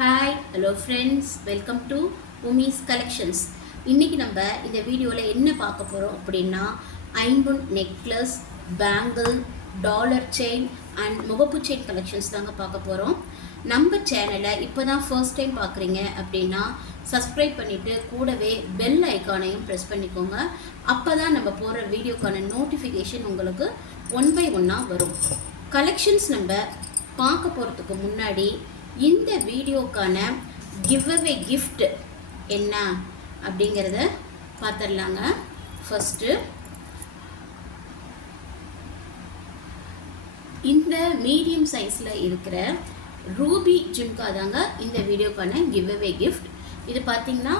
Hi hello friends, welcome to Umi's collections. இன்றைக்கி நம்ம இந்த வீடியோவில் என்ன பார்க்க போகிறோம் அப்படின்னா, ஐம்பொன் necklace, bangle, dollar chain and முகப்பு செயின் கலெக்ஷன்ஸ் தாங்க பார்க்க போகிறோம். நம்ம சேனலை இப்போ தான் ஃபர்ஸ்ட் டைம் பார்க்குறீங்க அப்படின்னா சப்ஸ்கிரைப் பண்ணிவிட்டு கூடவே பெல் ஐக்கானையும் ப்ரெஸ் பண்ணிக்கோங்க. அப்போ தான் நம்ம போகிற வீடியோக்கான நோட்டிஃபிகேஷன் உங்களுக்கு ஒன் பை ஒன்னாக வரும். கலெக்ஷன்ஸ் நம்ம பார்க்க போகிறதுக்கு முன்னாடி இந்த வீடியோக்கான கிவ்அவே கிஃப்ட் என்ன அப்படிங்கிறத பார்த்துடலாங்க. ஃபஸ்ட்டு இந்த மீடியம் சைஸில் இருக்கிற ரூபி ஜிம்கா தாங்க இந்த வீடியோக்கான கிவ்அவே கிஃப்ட். இது பார்த்திங்கன்னா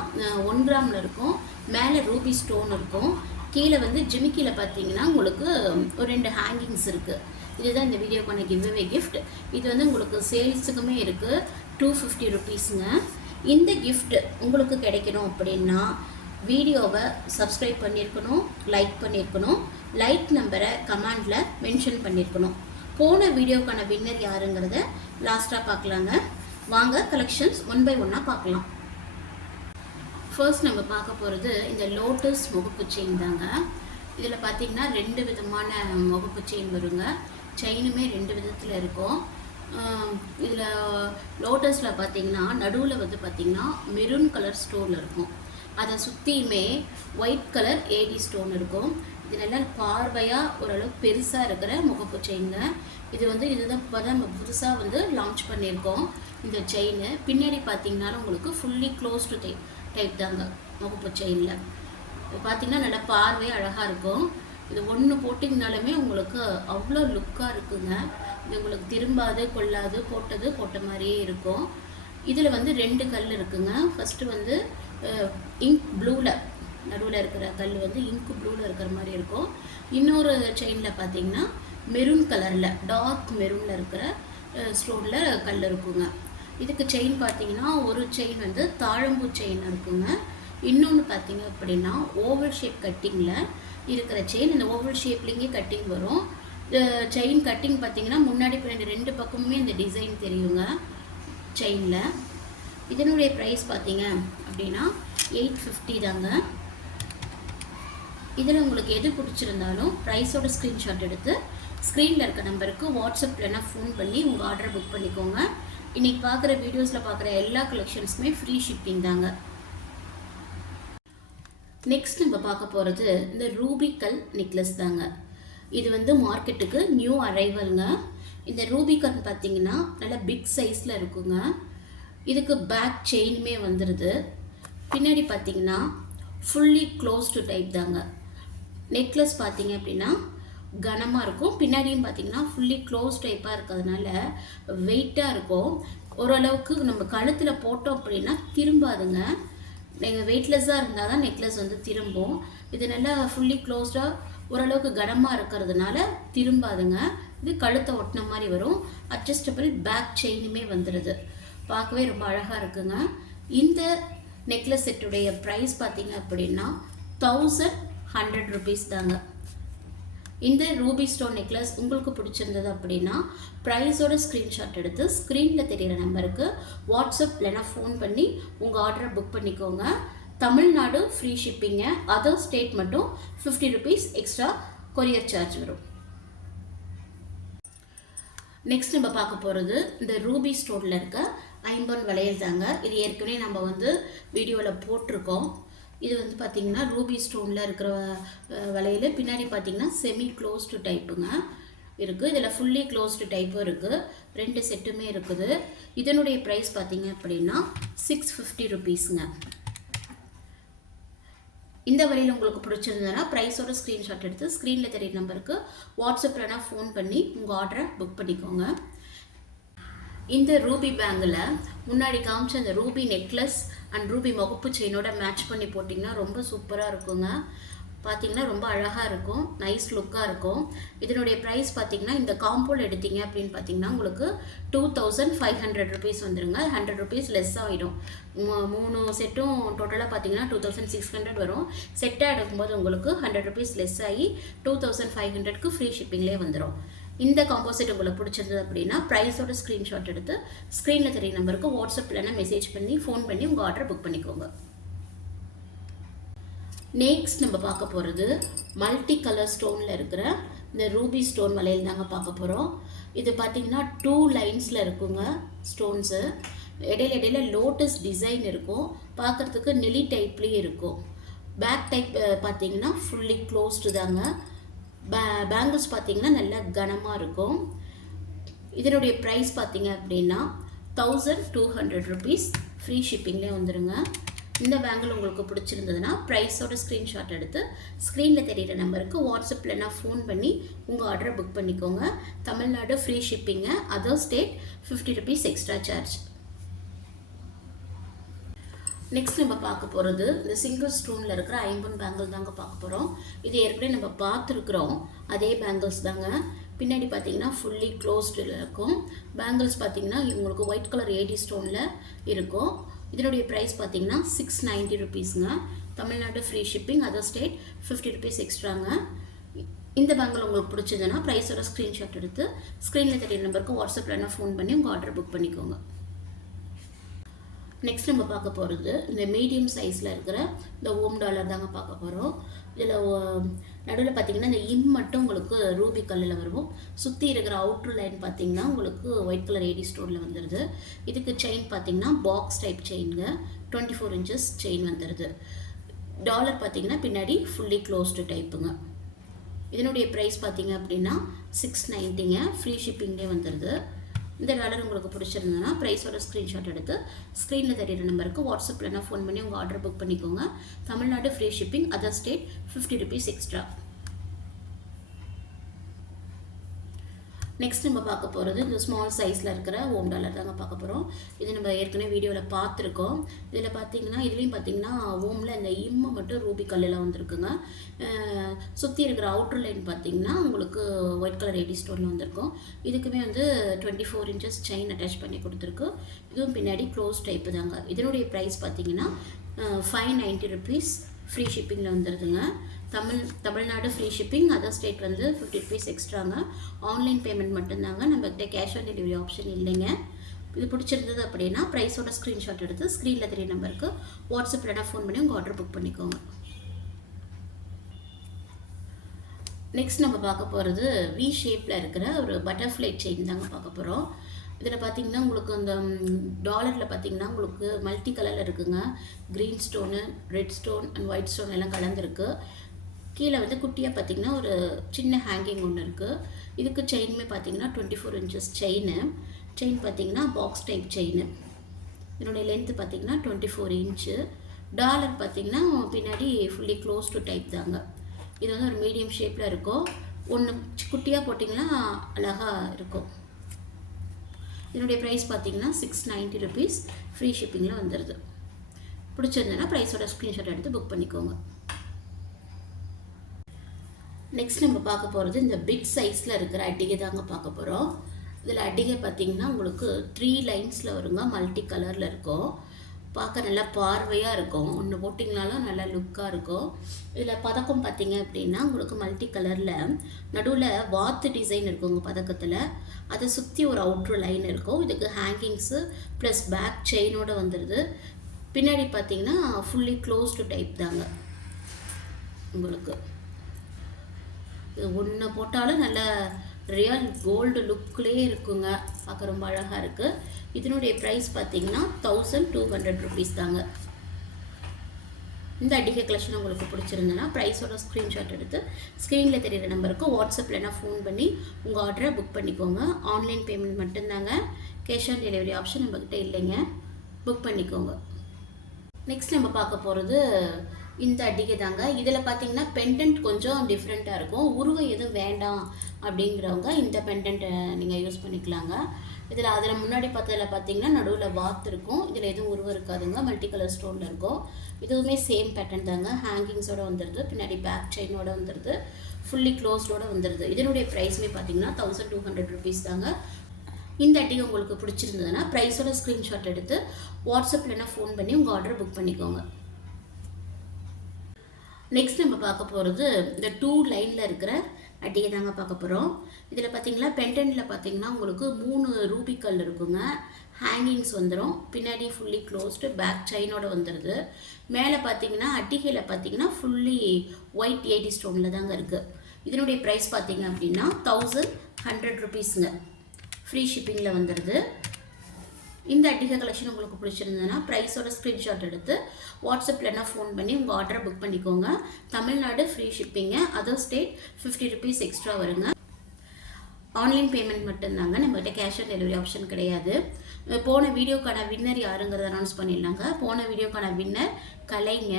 1 கிராமில் இருக்கும், மேலே ரூபி ஸ்டோன் இருக்கும், கீழே வந்து ஜிமிக்கியில் பார்த்தீங்கன்னா உங்களுக்கு ஒரு 2 ஹேங்கிங்ஸ் இருக்குது. இதுதான் இந்த வீடியோக்கான கிவ்அவே கிஃப்ட். இது வந்து உங்களுக்கு சேல்ஸுக்குமே இருக்குது, 250 ருபீஸுங்க. இந்த கிஃப்ட் உங்களுக்கு கிடைக்கணும் அப்படின்னா வீடியோவை சப்ஸ்கிரைப் பண்ணியிருக்கணும், லைக் பண்ணியிருக்கணும், லைக் நம்பரை கமெண்டில் மென்ஷன் பண்ணியிருக்கணும். போன வீடியோக்கான வின்னர் யாருங்கிறத லாஸ்ட்டாக பார்க்கலாங்க. வாங்க கலெக்ஷன்ஸ் ஒன் பை ஒன்னாக பார்க்கலாம். ஃபர்ஸ்ட் நம்ம பார்க்க போகிறது இந்த லோட்டஸ் முகப்பு செயின் தாங்க. இதில் பார்த்திங்கன்னா 2 விதமான முகப்பு செயின் வருங்க. செயினுமே 2 விதத்தில் இருக்கும். இதில் லோட்டஸில் பார்த்திங்கன்னா நடுவில் வந்து பார்த்திங்கன்னா மெரூன் கலர் ஸ்டோன் இருக்கும், அதை சுற்றியுமே ஒயிட் கலர் ஏடி ஸ்டோன் இருக்கும். இது நல்லா பார்வையாக ஓரளவுக்கு பெருசாக இருக்கிற முகப்பு செயினுங்க. இதுதான் இப்போ தான் நம்ம புதுசாக வந்து லான்ச் பண்ணியிருக்கோம் இந்த செயின். பின்னாடி பார்த்திங்கனாலும் உங்களுக்கு ஃபுல்லி க்ளோஸ்டு டைப் தாங்க முகப்பு செயினில். பார்த்திங்கன்னா நல்லா பார்வையாக அழகாக இருக்கும். இது ஒன்று போட்டிங்கனாலுமே உங்களுக்கு அவ்வளோ லுக்காக இருக்குங்க. இது உங்களுக்கு திரும்பாது கொள்ளாது, போட்ட மாதிரியே இருக்கும். இதில் வந்து 2 கல் இருக்குங்க. ஃபஸ்ட்டு வந்து இங்க் ப்ளூவில் நடுவில் இருக்கிற கல் வந்து இங்க் ப்ளூவில் இருக்கிற மாதிரி இருக்கும். இன்னொரு செயினில் பார்த்திங்கன்னா மெரூன் கலரில் டார்க் மெரூனில் இருக்கிற ஸ்டோனில் கல் இருக்குங்க. இதுக்கு செயின் பார்த்திங்கன்னா ஒரு செயின் வந்து தாழம்பூ செயின் இருக்குங்க. இன்னொன்று பார்த்திங்க அப்படின்னா ஓவல் ஷேப் கட்டிங்கில் இருக்கிற செயின். இந்த ஓவல் ஷேப்லேயே கட்டிங் வரும். செயின் கட்டிங் பார்த்திங்கன்னா முன்னாடி பின்னாடி 2 பக்கமுமே இந்த டிசைன் தெரியுங்க செயினில். இதனுடைய ப்ரைஸ் பார்த்திங்க அப்படின்னா 850 தாங்க. இதில் உங்களுக்கு எது பிடிச்சிருந்தாலும் ப்ரைஸோட ஸ்க்ரீன்ஷாட் எடுத்து ஸ்க்ரீனில் இருக்க நம்பருக்கு வாட்ஸ்அப்லனா ஃபோன் பண்ணி உங்கள் ஆர்டரை புக் பண்ணிக்கோங்க. இன்றைக்கி பார்க்குற வீடியோஸில் பார்க்குற எல்லா கலெக்ஷன்ஸுமே ஃப்ரீ ஷிப்பிங் தாங்க. நெக்ஸ்ட் நம்ம பார்க்க போகிறது இந்த ரூபிக்கல் நெக்லஸ் தாங்க. இது வந்து மார்க்கெட்டுக்கு நியூ அரைவலுங்க. இந்த ரூபிக்கல் பார்த்திங்கன்னா நல்லா பிக் சைஸில் இருக்குங்க. இதுக்கு பேக் செயினுமே வந்துடுது. பின்னாடி பார்த்திங்கன்னா ஃபுல்லி க்ளோஸ்டு டைப் தாங்க. நெக்லஸ் பார்த்திங்க அப்படின்னா கனமாக இருக்கும். பின்னாடியும் பார்த்திங்கன்னா ஃபுல்லி க்ளோஸ் டைப்பாக இருக்கிறதுனால வெயிட்டாக இருக்கும். ஓரளவுக்கு நம்ம கழுத்தில் போட்டோம் அப்படின்னா திரும்பாதுங்க. நீங்கள் வெயிட்லெஸ்ஸாக இருந்தால் தான் நெக்லஸ் வந்து திரும்பும். இது நல்லா ஃபுல்லி க்ளோஸ்டாக ஓரளவுக்கு கனமாக இருக்கிறதுனால திரும்பாதுங்க. இது கழுத்தை ஒட்டின மாதிரி வரும். அட்ஜஸ்டபிள் பேக் செயினுமே வந்துடுது. பார்க்கவே ரொம்ப அழகாக இருக்குங்க. இந்த நெக்லஸ் செட்டுடைய ப்ரைஸ் பார்த்திங்க அப்படின்னா 1100 ருபீஸ் தாங்க. இந்த ரூபி ஸ்டோன் நெக்லஸ் உங்களுக்கு பிடிச்சிருந்தது அப்படின்னா ப்ரைஸோட ஸ்க்ரீன்ஷாட் எடுத்து ஸ்க்ரீனில் தெரிகிற நம்பருக்கு வாட்ஸ்அப் இல்லைனா ஃபோன் பண்ணி உங்கள் ஆர்டரை புக் பண்ணிக்கோங்க. தமிழ்நாடு ஃப்ரீ ஷிப்பிங்க, அதர் ஸ்டேட் மட்டும் 50 ருபீஸ் எக்ஸ்ட்ரா கொரியர் சார்ஜ் வரும். நெக்ஸ்ட் நம்ம பார்க்க போகிறது இந்த ரூபி ஸ்டோனில் இருக்க ஐம்பொன் வளையல் தாங்க. இது ஏற்கனவே நம்ம வந்து வீடியோவில் போட்டிருக்கோம். இது வந்து பார்த்திங்கன்னா ரூபி ஸ்டோனில் இருக்கிற வளையல். பின்னாடி பார்த்திங்கன்னா செமி க்ளோஸ்டு டைப்புங்க இருக்குது. இதில் ஃபுல்லி க்ளோஸ்டு டைப்பும் இருக்குது. 2 செட்டுமே இருக்குது. இதனுடைய ப்ரைஸ் பார்த்திங்க அப்படின்னா 650 ருபீஸுங்க. இந்த வழியில் உங்களுக்கு பிடிச்சிருந்ததுன்னா ப்ரைஸோட ஸ்க்ரீன்ஷாட் எடுத்து ஸ்க்ரீனில் தெரிய நம்பருக்கு வாட்ஸ்அப்லனா ஃபோன் பண்ணி உங்கள் ஆர்டரை புக் பண்ணிக்கோங்க. இந்த ரூபி பேங்கில் முன்னாடி காமிச்ச அந்த ரூபி நெக்லஸ் அண்ட் ரூபி முகப்பு செயினோட மேட்ச் பண்ணி போட்டிங்கன்னா ரொம்ப சூப்பராக இருக்குங்க. பார்த்திங்கன்னா ரொம்ப அழகாக இருக்கும், நைஸ் லுக்காக இருக்கும். இதனுடைய ப்ரைஸ் பார்த்திங்கன்னா இந்த காம்போல் எடுத்தீங்க அப்படின்னு பார்த்திங்கன்னா உங்களுக்கு 2500 ருபீஸ் வந்துடுங்க. 100 ருபீஸ் லெஸ் ஆகிடும். 3 செட்டும் டோட்டலாக பார்த்திங்கன்னா 2600 வரும். செட்டாக எடுக்கும்போது உங்களுக்கு 100 ருபீஸ் லெஸ் ஆகி 2500க்கு ஃப்ரீ ஷிப்பிங்லேயே வந்துடும். இந்த காம்போசிட் உங்களுக்கு பிடிச்சிருந்தது அப்படின்னா ப்ரைஸோட ஸ்க்ரீன்ஷாட் எடுத்து ஸ்க்ரீனில் தெரிய நம்பருக்கு வாட்ஸ்அப் இல்லைனா மெசேஜ் பண்ணி ஃபோன் பண்ணி உங்கள் ஆர்டர் புக் பண்ணிக்கோங்க. நெக்ஸ்ட் நம்ம பார்க்க போகிறது மல்டி கலர் ஸ்டோனில் இருக்கிற இந்த ரூபி ஸ்டோன் வளையல் தாங்க பார்க்க போகிறோம். இது பார்த்திங்கன்னா 2 லைன்ஸில் இருக்குங்க ஸ்டோன்ஸு. இடையில லோட்டஸ் டிசைன் இருக்கும், பார்க்குறதுக்கு நெலி டைப்லேயே இருக்கும். பேக் டைப் பார்த்திங்கன்னா ஃபுல்லி க்ளோஸ்டு தாங்க. பேங்கிள்ஸ் பார்த்திங்கன்னா நல்லா கனமாக இருக்கும். இதனுடைய ப்ரைஸ் பார்த்திங்க அப்படின்னா 1200 rupees, ஃப்ரீ ஷிப்பிங்லேயே வந்துடுங்க. இந்த பேங்கிள் உங்களுக்கு பிடிச்சிருந்ததுன்னா ப்ரைஸோட ஸ்க்ரீன்ஷாட் எடுத்து ஸ்க்ரீனில் தெரிகிற நம்பருக்கு வாட்ஸ்அப்பில் நான் ஃபோன் பண்ணி உங்கள் ஆர்டரை புக் பண்ணிக்கோங்க. தமிழ்நாடு ஃப்ரீ ஷிப்பிங்க, other state 50 rupees extra charge. Next நம்ம பார்க்க போகிறது இந்த சிங்கிள் ஸ்டோனில் இருக்கிற ஐம்பன் பேங்கிள் தாங்க பார்க்க போகிறோம். இது ஏற்கனவே நம்ம பார்த்துருக்குறோம், அதே பேங்கிள்ஸ் தாங்க. பின்னாடி பார்த்தீங்கன்னா ஃபுல்லி க்ளோஸ்டில் இருக்கும். பேங்கிள்ஸ் பார்த்தீங்கன்னா உங்களுக்கு ஒயிட் கலர் ஏடி ஸ்டோனில் இருக்கும். இதனுடைய ப்ரைஸ் பார்த்தீங்கன்னா 690 rupeesங்க. Tamil Nadu free shipping, other state 50 rupees எக்ஸ்ட்ராங்க. இந்த பேங்கிள் உங்களுக்கு பிடிச்சதுன்னா ப்ரைஸோட ஸ்க்ரீன்ஷாட் எடுத்து ஸ்க்ரீனில் தெரிய நம்பருக்கு வாட்ஸ்அப்பில் ஃபோன் பண்ணி உங்கள் ஆர்டர் புக் பண்ணிக்கோங்க. நெக்ஸ்ட் நம்ம பார்க்க போகிறது இந்த மீடியம் சைஸில் இருக்கிற இந்த ஓம் டாலர் தாங்க பார்க்க போகிறோம். இதில் நடுவில் பார்த்திங்கன்னா இந்த மட்டும் உங்களுக்கு ரூபி கல்லில் வரும். சுற்றி இருக்கிற அவுட்ரு லைன் பார்த்திங்கன்னா உங்களுக்கு ஒயிட் கலர் ஏடி ஸ்டோனில் வந்துடுது. இதுக்கு செயின் பார்த்திங்கன்னா பாக்ஸ் டைப் செயினுங்க, 24 inches செயின் வந்துடுது. டாலர் பார்த்திங்கன்னா பின்னாடி ஃபுல்லி க்ளோஸ்டு டைப்புங்க. இதனுடைய ப்ரைஸ் பார்த்திங்க அப்படின்னா 690ங்க, ஃப்ரீ ஷிப்பிங்லேயே வந்துடுது. இந்த டாலர் உங்களுக்கு பிடிச்சிருந்ததுன்னா ப்ரைஸோட ஸ்க்ரீன்ஷாட் எடுத்து ஸ்க்ரீனில் தெரியிற நம்பருக்கு வாட்ஸ்அப்பில் ஃபோன் பண்ணி உங்கள் ஆர்டர் புக் பண்ணிக்கோங்க. Tamil Nadu free shipping, other state 50 rupees extra. Next நம்ம பார்க்க போகிறது இந்த ஸ்மால் சைஸில் இருக்கிற ஓம் டாலர் தாங்க பார்க்க போகிறோம். இது நம்ம ஏற்கனவே வீடியோவில் பார்த்துருக்கோம். இதில் பார்த்தீங்கன்னா இதுலேயும் பார்த்தீங்கன்னா ஓமில் இந்த மட்டும் ரூபி கல்லில் வந்துருக்குங்க. சுற்றி இருக்கிற அவுட்டர் லைன் பார்த்தீங்கன்னா உங்களுக்கு ஒயிட் கலர் ஏடி ஸ்டோனில் வந்திருக்கும். இதுக்குமே வந்து 24 inches செயின் அட்டாச் பண்ணி கொடுத்துருக்கு. இதுவும் பின்னாடி க்ளோஸ் டைப்பு தாங்க. இதனுடைய ப்ரைஸ் பார்த்தீங்கன்னா 590 rupees, ஃப்ரீ ஷிப்பிங்கில் வந்துடுதுங்க. Tamil Nadu free shipping, other state வந்து 50 rupees எக்ஸ்ட்ராங்க. ஆன்லைன் பேமெண்ட் மட்டும்தாங்க, நம்மக்கிட்ட கேஷ் ஆன் டெலிவரி ஆப்ஷன் இல்லைங்க. இது பிடிச்சிருந்தது அப்படின்னா ப்ரைஸோட ஸ்க்ரீன்ஷாட் எடுத்து ஸ்க்ரீனில் தெரிய நம்பருக்கு வாட்ஸ்அப்பில் ஃபோன் பண்ணி உங்கள் ஆர்டர் புக் பண்ணிக்கோங்க. நெக்ஸ்ட் நம்ம பார்க்க போகிறது வி ஷேப்பில் இருக்கிற ஒரு பட்டர்ஃப்ளை செயின் தாங்க பார்க்க போகிறோம். இதில் பார்த்திங்கன்னா உங்களுக்கு அந்த டாலரில் பார்த்திங்கன்னா உங்களுக்கு மல்டி கலரில் இருக்குங்க. Green stone, red stone and white stone எல்லாம் கலந்துருக்கு. கீழே வந்து குட்டியாக பார்த்திங்கன்னா ஒரு சின்ன ஹேங்கிங் ஒன்று இருக்குது. இதுக்கு செயினுமே பார்த்திங்கன்னா 24 inches செயின் பார்த்திங்கன்னா பாக்ஸ் டைப் செயின். இதனுடைய லென்த்து பார்த்திங்கன்னா 24 inch. டாலர் பார்த்திங்கன்னா பின்னாடி ஃபுல்லி க்ளோஸ் டு டைப் தாங்க. இது வந்து ஒரு மீடியம் ஷேப்பில் இருக்கும். ஒன்று குட்டியாக போட்டிங்கன்னா அழகாக இருக்கும். இதனுடைய ப்ரைஸ் பார்த்திங்கன்னா 690 rupees, ஃப்ரீ ஷிப்பிங்கில் வந்துடுது. பிடிச்சிருந்ததுன்னா ப்ரைஸோட ஸ்க்ரீன்ஷாட் எடுத்து புக் பண்ணிக்கோங்க. நெக்ஸ்ட் நம்ம பார்க்க போகிறது இந்த பிக் சைஸில் இருக்கிற அட்டிகை தாங்க பார்க்க போகிறோம். இதில் அட்டிகை பார்த்திங்கன்னா உங்களுக்கு 3 லைன்ஸில் வருங்க, மல்டி கலரில் இருக்கும். பார்க்க நல்லா பார்வையாக இருக்கும், ஒன்று போட்டிங்கனாலும் நல்லா லுக்காக இருக்கும். இதில் பதக்கம் பார்த்திங்க அப்படின்னா உங்களுக்கு மல்டி கலரில் நடுவில் வாத்து டிசைன் இருக்குங்க பதக்கத்தில். அதை சுற்றி ஒரு அவுட்ரு லைன் இருக்கும். இதுக்கு ஹேங்கிங்ஸு ப்ளஸ் பேக் செயினோடு வந்துடுது. பின்னாடி பார்த்திங்கன்னா ஃபுல்லி க்ளோஸ்டு டைப் தாங்க. உங்களுக்கு இது ஒன்று போட்டாலும் நல்ல ரியல் கோல்டு லுக்லேயே இருக்குங்க, பார்க்க ரொம்ப அழகாக இருக்குது. இதனுடைய ப்ரைஸ் பார்த்திங்கன்னா 1200 rupees தாங்க. இந்த அடிகை கலெக்ஷன் உங்களுக்கு பிடிச்சிருந்ததுன்னா ப்ரைஸோட ஸ்க்ரீன்ஷாட் எடுத்து ஸ்க்ரீனில் தெரிகிற நம்பருக்கு வாட்ஸ்அப்பில் ஃபோன் பண்ணி உங்கள் ஆர்டரை புக் பண்ணிக்கோங்க. ஆன்லைன் பேமெண்ட் மட்டும்தாங்க, கேஷ் ஆன் டெலிவரி ஆப்ஷன் நம்மக்கிட்ட இல்லைங்க. புக் பண்ணிக்கோங்க. நெக்ஸ்ட் நம்ம பார்க்க போகிறது இந்த அடிகை தாங்க. இதில் பார்த்தீங்கன்னா பெண்டன்ட் கொஞ்சம் டிஃப்ரெண்ட்டாக இருக்கும். உருவம் எதுவும் வேண்டாம் அப்படிங்கிறவங்க இந்த பெண்டன்ட்டை நீங்கள் யூஸ் பண்ணிக்கலாங்க. அதில் முன்னாடி பார்த்ததில் பார்த்தீங்கன்னா நடுவில் வாத்து இருக்கும். இதில் எதுவும் உருவம் இருக்காதுங்க, மல்டி கலர் ஸ்டோனில் இருக்கும். இதுவுமே சேம் பேட்டர்ன் தாங்க. ஹேங்கிங்ஸோடு வந்துடுது, பின்னாடி பேக் செயினோடு வந்துடுது, ஃபுல்லி க்ளோஸ்டோடு வந்துடுது. இதனுடைய ப்ரைஸுமே பார்த்தீங்கன்னா 1200 rupees தாங்க. இந்த அட்டிகை உங்களுக்கு பிடிச்சிருந்ததுன்னா ப்ரைஸோட ஸ்க்ரீன்ஷாட் எடுத்து வாட்ஸ்அப்பில் ஃபோன் பண்ணி உங்கள் ஆர்டர் புக் பண்ணிக்கோங்க. நெக்ஸ்ட் நம்ம பார்க்க போகிறது இந்த 2 லைனில் இருக்கிற அட்டிகை தாங்க பார்க்க போகிறோம். இதில் பார்த்தீங்கன்னா பெண்டன்ட்டில் பார்த்தீங்கன்னா உங்களுக்கு 3 ரூபி கல் இருக்குங்க. ஹேங்கிங்ஸ் வந்துடும். பின்னாடி ஃபுல்லி க்ளோஸ்டு, பேக் செயினோட வந்துடுது. மேலே பார்த்தீங்கன்னா அட்டிகையில் பார்த்தீங்கன்னா ஃபுல்லி ஒயிட் ஏடி ஸ்டோனில் தாங்க இருக்குது. இதனுடைய ப்ரைஸ் பார்த்தீங்க அப்படின்னா 1100 ருபீஸுங்க. ஃப்ரீ ஷிப்பிங்கில் வந்துடுது. இந்த அட்டிகை கலெக்ஷன் உங்களுக்கு பிடிச்சிருந்ததுன்னா ப்ரைஸோட ஸ்க்ரீன்ஷாட் எடுத்து வாட்ஸ்அப்லனா ஃபோன் பண்ணி உங்கள் ஆர்டரை புக் பண்ணிக்கோங்க. தமிழ்நாடு ஃப்ரீ ஷிப்பிங்க, அதர் ஸ்டேட் 50 ருபீஸ் எக்ஸ்ட்ரா வருங்க. ஆன்லைன் பேமெண்ட் மட்டும்தாங்க, நம்மகிட்ட கேஷ் ஆன் டெலிவரி ஆப்ஷன் கிடையாது. போன வீடியோக்கான வின்னர் யாருங்கிறத அனௌன்ஸ் பண்ணிடலாங்க. போன வீடியோக்கான வின்னர் கலைங்க.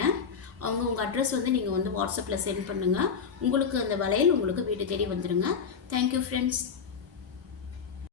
அவங்க உங்கள் அட்ரஸ் வந்து நீங்கள் வந்து வாட்ஸ்அப்பில் சென்ட் பண்ணுங்கள். உங்களுக்கு அந்த வளையல் உங்களுக்கு வீட்டு தேடி வந்துடுங்க. Thank you friends.